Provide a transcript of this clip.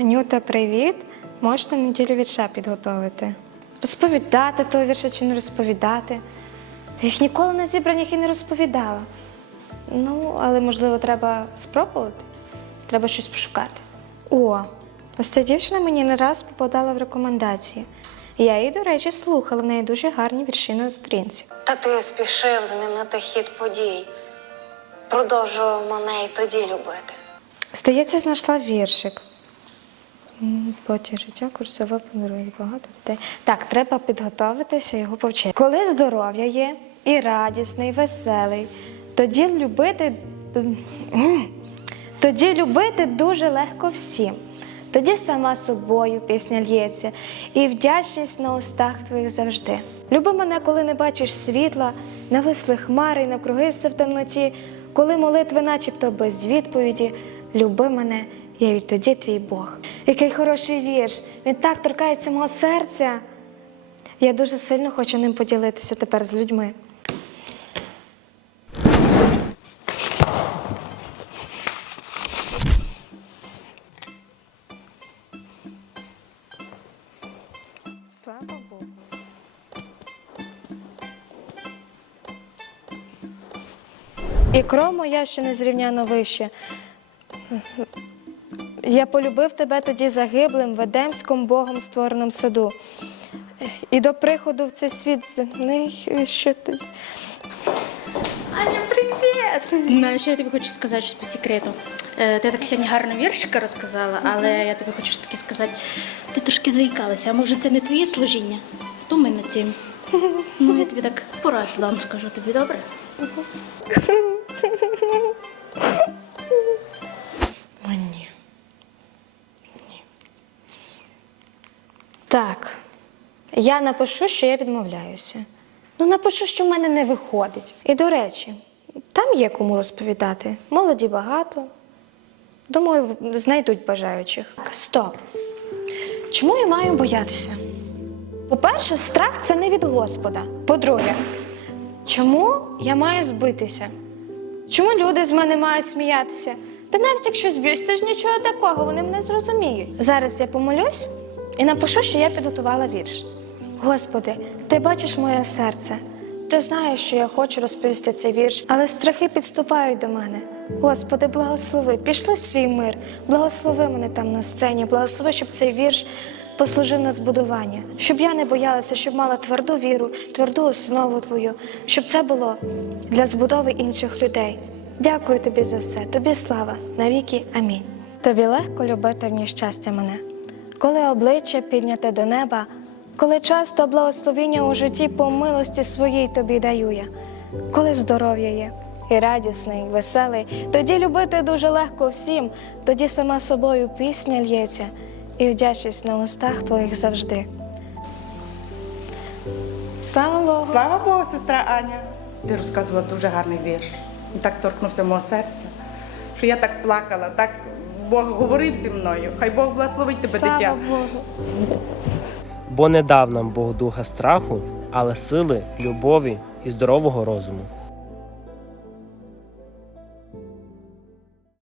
Анюта, привіт. Можеш на неділю вірша підготовити? Розповідати того вірша чи не розповідати? Та їх ніколи на зібраннях і не розповідала. Ну, але можливо, треба спробувати. Треба щось пошукати. О, ось ця дівчина мені не раз попадала в рекомендації. Я її, до речі, слухала, в неї дуже гарні вірші на сторінці. Та ти спішив змінити хід подій. Продовжував мене й тоді любити. Здається, знайшла віршик. М, Поті життя, курсове подарують багато людей. Так, треба підготуватися, його повчити. Коли здоров'я є і радісний, і веселий, тоді любити, тоді любити дуже легко всім. Тоді сама собою пісня лється, і вдячність на устах твоїх завжди. Люби мене, коли не бачиш світла, нависли хмари, і все в темноті, коли молитви начебто без відповіді, люби мене, я й тоді твій Бог. Який хороший вірш! Він так торкається мого серця. Я дуже сильно хочу ним поділитися тепер з людьми. Слава Богу. І кров моя, що незрівняно вище. Я полюбив тебе тоді загиблим в Едемському Богом створеному саду. І до приходу в цей світ земний, і що тоді. Аня, привіт! Ну, ще я тобі хочу сказати щось по секрету. Е, Ти так сьогодні гарно віршика розказала, але я тобі хочу таки сказати, ти трошки заїкалася, а може це не твоє служіння? Думай над цим. Ну, я тобі так пораду дам, скажу тобі, добре? О, ні. Ні. Так. Я напишу, що я відмовляюся. Ну, напишу, що в мене не виходить. І до речі, там є кому розповідати. Молоді багато. Думаю, знайдуть бажаючих. Стоп. Чому я маю боятися? По-перше, страх це не від Господа. По-друге, чому я маю збитися? Чому люди з мене мають сміятися? Та навіть якщо зб'юсь, це ж нічого такого, вони мене зрозуміють. Зараз я помолюсь і напишу, що я підготувала вірш. Господи, ти бачиш моє серце. Ти знаєш, що я хочу розповісти цей вірш, але страхи підступають до мене. Господи, благослови, пішли свій мир, благослови мене там на сцені, благослови, щоб цей вірш послужив на збудування, щоб я не боялася, щоб мала тверду віру, тверду основу твою, щоб це було для збудови інших людей. Дякую тобі за все, тобі слава, навіки. Амінь. Тобі легко любити в ній щастя мене, коли обличчя підняте до неба, коли часто благословіння у житті по милості своїй тобі даю я, коли здоров'я є. І радісний, і веселий, тоді любити дуже легко всім, тоді сама собою пісня лється, і вдячність на устах твоїх завжди. Слава Богу! Слава Богу, сестра Аня. Ти розказувала дуже гарний вірш. Він так торкнувся мого серця, що я так плакала, так Бог говорив зі мною. Хай Бог благословить тебе, Слава дитя. Богу! Бо не дав нам Бог духа страху, але сили, любові і здорового розуму.